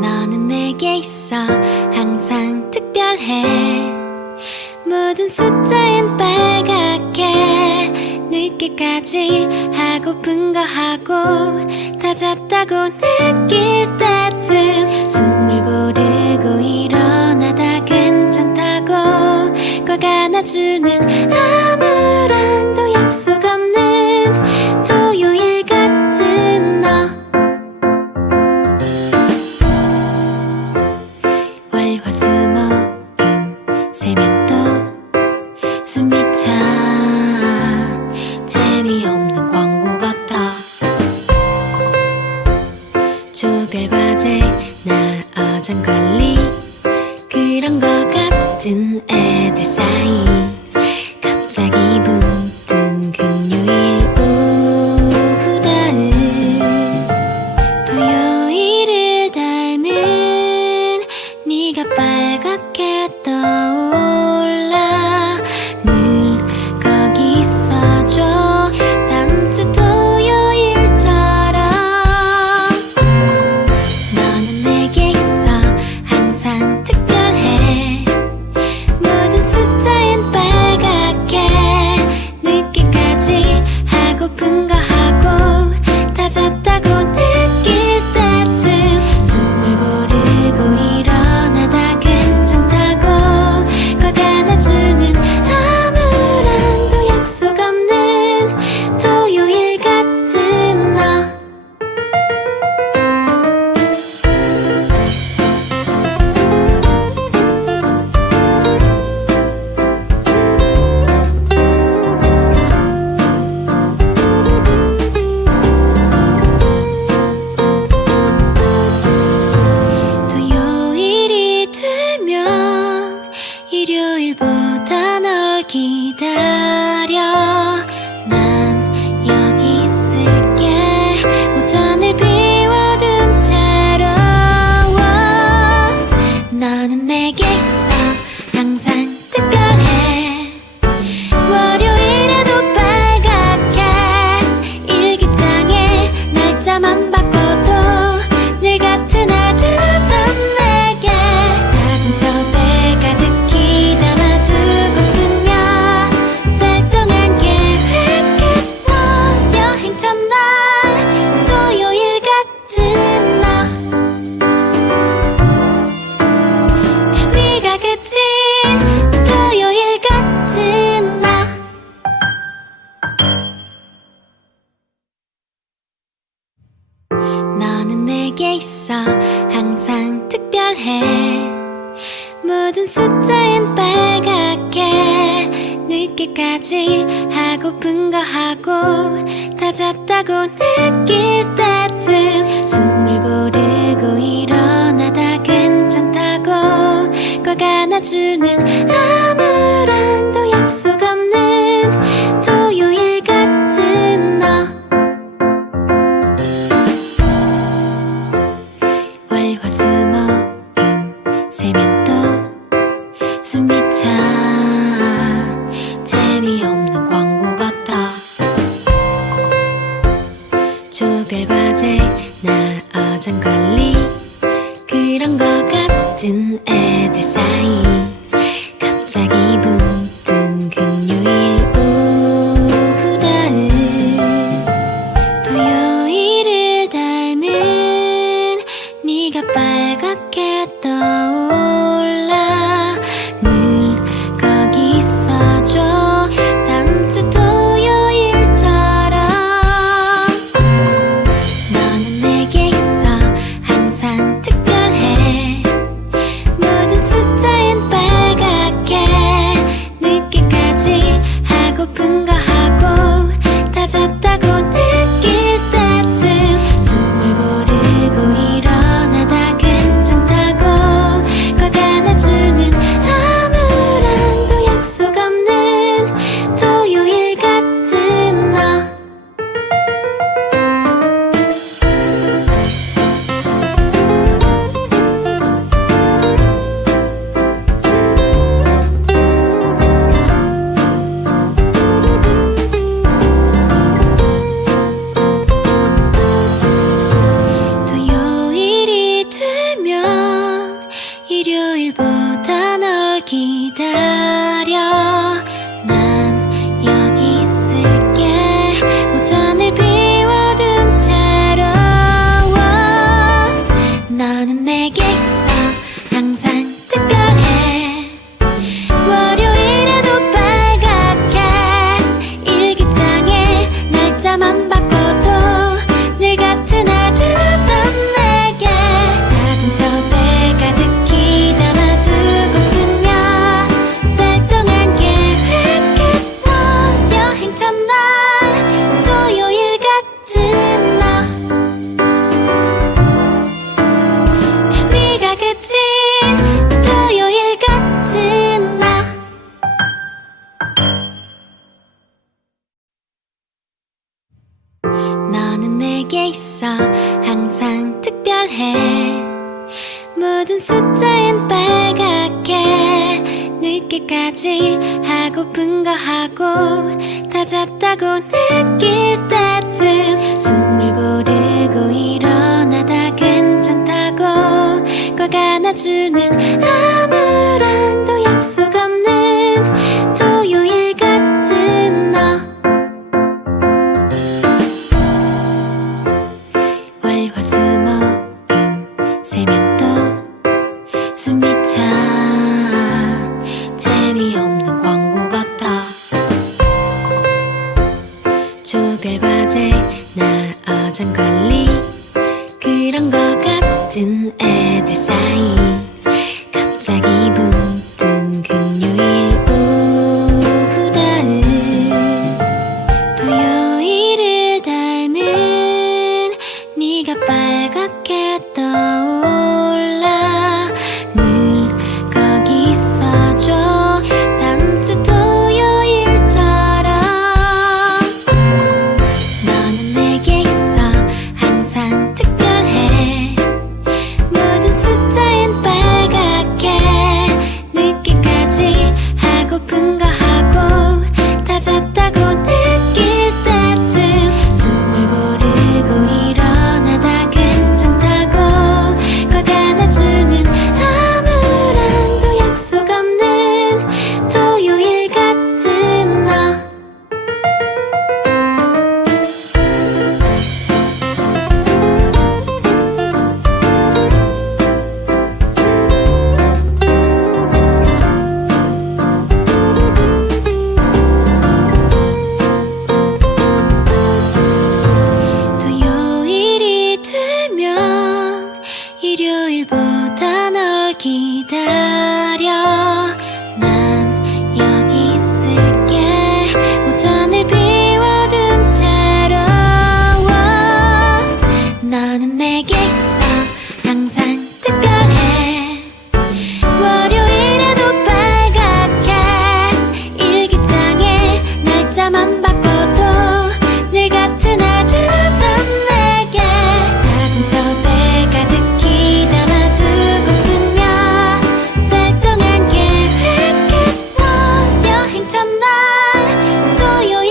너는 내게 있어 항상 특별해. 모든 숫자엔 빨갛게 늦게까지 하고픈 거 하고 다 잤다고 느낄 때쯤 숨을 고르고 일어나다 괜찮다고 꼭 안아주는 아무랑도 약속 없는 토요일 같은 너. 월화수목금 세면 또 숨이 차 재미없는 광고 같아. 조별과제 나 어장걸리 그런 거 같은 애들 사이 갑자기 붙은 금요일 오후다은 토요일을 닮은 네가 빨갛게 떠올라. 늘 거기 있어줘 다음 주 토요일처럼. 너는 내게 있어 항상 특별해. 모든 숫자엔 빨갛게 늦게까지 하고픈 거 하고 다 잤다고 느낄 때쯤 숨을 고르고 일어나다 괜찮다고 꼭 안아주는 아무랑도 약속 없는 토요일 같은 너. 토요일이 되면 일요일보다 널 기다려. 난 여기 있을게 오전을 비워둔 채로. 너는 내게 있어 항상 특별해. 월요일에도 빨갛게 일기장에 날짜만 바꿔도 늘 같은 하루던 내게 사진 저배 가득히 담아두고픈며 달 동안 계획했던 여행 첫날 토요일 같은 너. 위가 그친 토요일 같은 너. 너는 내게 있어 항상 특별해. 모든 숫자엔 빨갛게 늦게까지 하고픈 거 하고 다 잤다고 느낄 때쯤 숨을 고르고 일어나다 괜찮다고 꼭 안아주는 아무랑도 약속 없는 토요일 같은 너. 월화수목금 세면 또 숨이 차 재미없는 광고 같아. 조별과제 나 어장걸리 그런 거 같은 애들 사이 갑자기 붙은 금요일 오후다은 토요일을 닮은 네가 빨갛게 떠올라. 늘 거기 있어줘 다음 주 토요일처럼. 너는 내게 있어 항상 특별해. 모든 숫자엔 빨갛게 늦게까지 하고픈 거 하고 다 잤다고 느낄 때쯤 숨을 고르고 일어나다 괜찮다 특별해. 모든 숫자엔 빨갛게 늦게까지 하고픈 거 하고 다 잤다고 느낄 때쯤 숨을 고르고 일어나다 괜찮다고 꼭 안아주는 아무랑도 약속 없는 토요일 같은 너. 월화수목금 세면 또 숨이 차 재미없는 광고 같아. 조별과제 나 어장관리 그런 거 같은 애들 사이 갑자기 붙은 금요일 오후다은 토요일을 닮은 네가 빨갛게 떠올라. 늘 거기 있어줘 다음 주 토요일처럼. 너는 내게 있어 항상 특별해. 모든 숫자엔 빨갛게 늦게까지 하고픈 거 하고 다 잤다고 느낄 때쯤 숨을 고르고 일어나다 괜찮다고 꼭 안아주는 아무랑도 약속 없는 토요일 같은 너. 토요일이 되면 일요일보다 널 기다려.